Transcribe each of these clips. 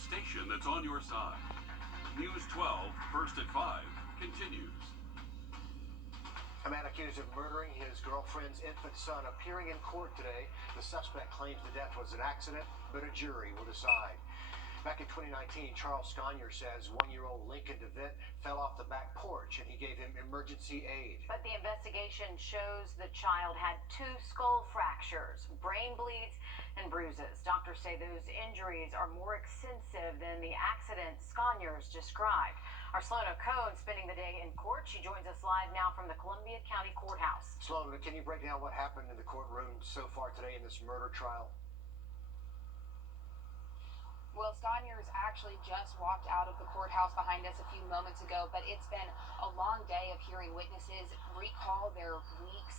station that's on your side. News 12, first at 5, continues. A man accused of murdering his girlfriend's infant son appearing in court today. The suspect claims the death was an accident, but a jury will decide. Back in 2019, Charles Sconier says one-year-old Lincoln DeVitt fell off the back porch and he gave him emergency aid. But the investigation shows the child had 2 skull fractures, brain bleeds, and bruises. Doctors say those injuries are more extensive than the accident Sconiers described. Our Sloan O'Cone spending the day in court. She joins us live now from the Columbia County Courthouse. Sloan, can you break down what happened in the courtroom so far today in this murder trial? Well, Sconiers actually just walked out of the courthouse behind us a few moments ago, but it's been a long day of hearing witnesses recall their weeks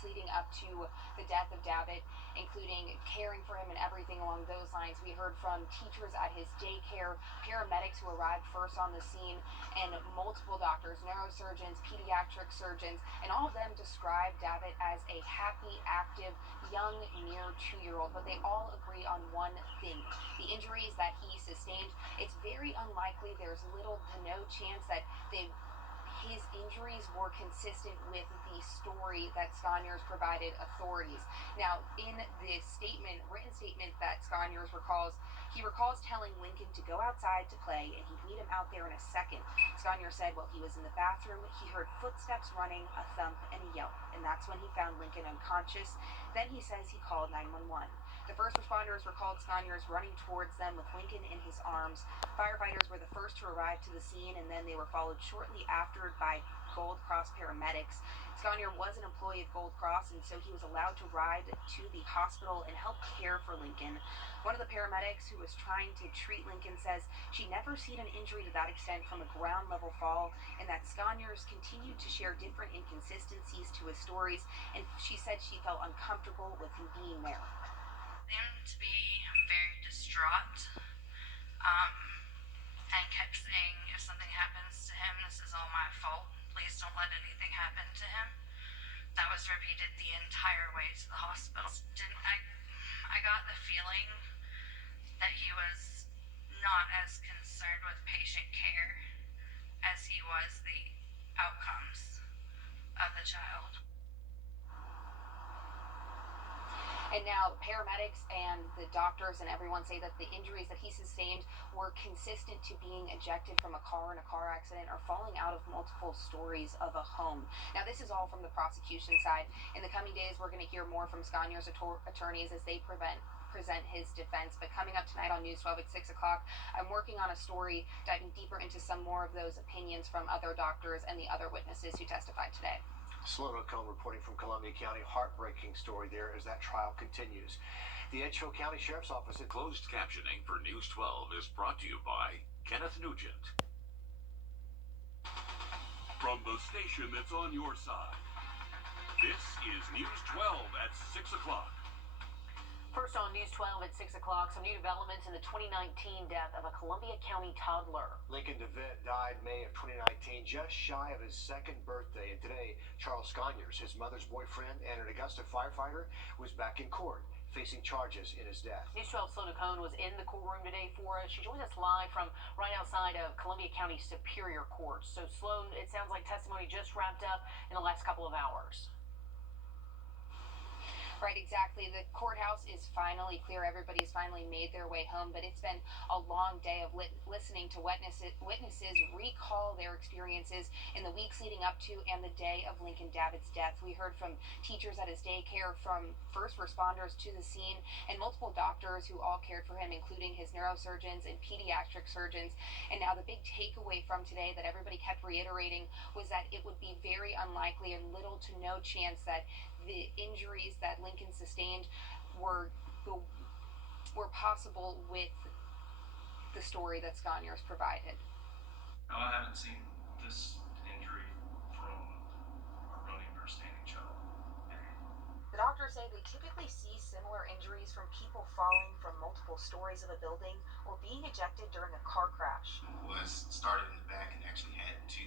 leading up to the death of David, including caring for him and everything along those lines. We heard from teachers at his daycare, paramedics who arrived first on the scene, and multiple doctors, neurosurgeons, pediatric surgeons, and all of them described David as a happy, active, young, near 2-year-old. But they all agree on one thing: the injuries that he sustained. It's very unlikely, there's little to no chance that his injuries were consistent with the story that Sconiers provided authorities. Now, in the written statement that Sconiers recalls, he recalls telling Lincoln to go outside to play and he'd meet him out there in a second. Sconiers said while he was in the bathroom, he heard footsteps running, a thump, and a yelp, and that's when he found Lincoln unconscious. Then he says he called 911. The first responders recalled Sconiers running towards them with Lincoln in his arms. Firefighters were the first to arrive to the scene, and then they were followed shortly after by Gold Cross paramedics. Sconier was an employee of Gold Cross, and so he was allowed to ride to the hospital and help care for Lincoln. One of the paramedics who was trying to treat Lincoln says she never seen an injury to that extent from a ground level fall, and that Sconiers continued to share different inconsistencies to his stories, and she said she felt uncomfortable with him being there. Seemed to be very distraught, and kept saying, if something happens to him, this is all my fault. Please don't let anything happen to him. That was repeated the entire way to the hospital. I got the feeling that he was not as concerned with patient care as he was the outcomes of the child. And now the paramedics and the doctors and everyone say that the injuries that he sustained were consistent to being ejected from a car in a car accident or falling out of multiple stories of a home. Now, this is all from the prosecution side. In the coming days, we're going to hear more from Sconiers' attorneys as they present his defense. But coming up tonight on News 12 at 6 o'clock, I'm working on a story diving deeper into some more of those opinions from other doctors and the other witnesses who testified today. Sloan O'Cone reporting from Columbia County. Heartbreaking story there as that trial continues. The Edgefield County Sheriff's Office. Closed captioning for News 12 is brought to you by Kenneth Nugent. From the station that's on your side, this is News 12 at 6 o'clock. First on News 12 at 6 o'clock, some new developments in the 2019 death of a Columbia County toddler. Lincoln DeVitt died May of 2019, just shy of his 2nd birthday. And today, Charles Sconiers, his mother's boyfriend and an Augusta firefighter, was back in court facing charges in his death. News 12 Sloan O'Cone was in the courtroom today for us. She joins us live from right outside of Columbia County Superior Court. So, Sloan, it sounds like testimony just wrapped up in the last couple of hours. Right, exactly. The courthouse is finally clear. Everybody's finally made their way home, but it's been a long day of listening to witnesses recall their experiences in the weeks leading up to and the day of Lincoln David's death. We heard from teachers at his daycare, from first responders to the scene, and multiple doctors who all cared for him, including his neurosurgeons and pediatric surgeons. And now the big takeaway from today that everybody kept reiterating was that it would be very unlikely and little to no chance that the injuries that Lincoln sustained were possible with the story that Sconiers provided. Now, I haven't seen this injury from a running or standing child. The doctors say they typically see similar injuries from people falling from multiple stories of a building or being ejected during a car crash. Was started in the back and actually had 2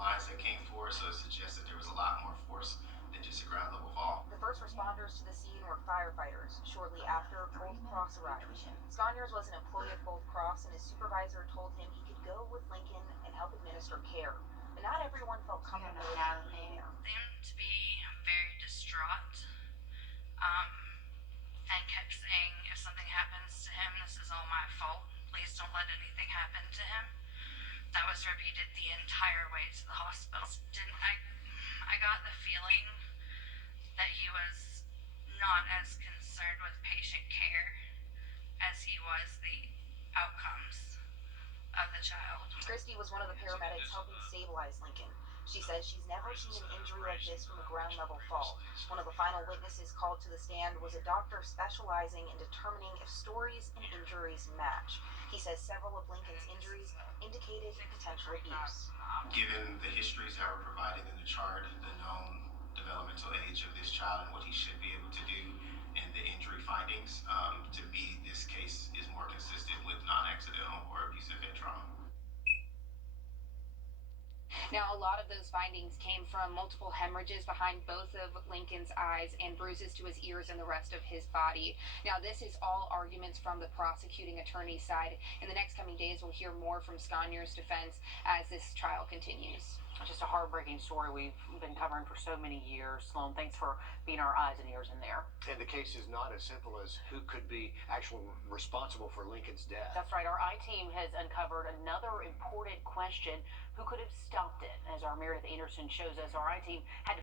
lines that came forward, so it suggested there was a lot more force and just a ground level fall. The first responders to the scene were firefighters. Shortly after, Gold Cross arrived. Sconyers was an employee of Gold Cross, and his supervisor told him he could go with Lincoln and help administer care. But not everyone felt comfortable with him being there. Seemed to be very distraught, and kept saying, if something happens to him, this is all my fault. Please don't let anything happen to him. That was repeated the entire way to the hospital. I got the feeling that he was not as concerned with patient care as he was the outcomes of the child. Christy was one of the paramedics helping stabilize Lincoln. She says she's never seen an injury like this from a ground level fall. One of the final witnesses called to the stand was a doctor specializing in determining if stories and injuries match. He says several of Lincoln's injuries indicated potential abuse. Given the histories that were provided in the chart, the known developmental age of this child and what he should be able to do, and the injury findings, to me, this case is more consistent with non-accidental or abusive head trauma. Now, a lot of those findings came from multiple hemorrhages behind both of Lincoln's eyes and bruises to his ears and the rest of his body. Now, this is all arguments from the prosecuting attorney's side. In the next coming days, we'll hear more from Sconyers' defense as this trial continues. Just a heartbreaking story we've been covering for so many years. Sloan, thanks for being our eyes and ears in there. And the case is not as simple as who could be actually responsible for Lincoln's death. That's right. Our I-team has uncovered another important question. Who could have stopped it? As our Meredith Anderson shows us, our I-team had to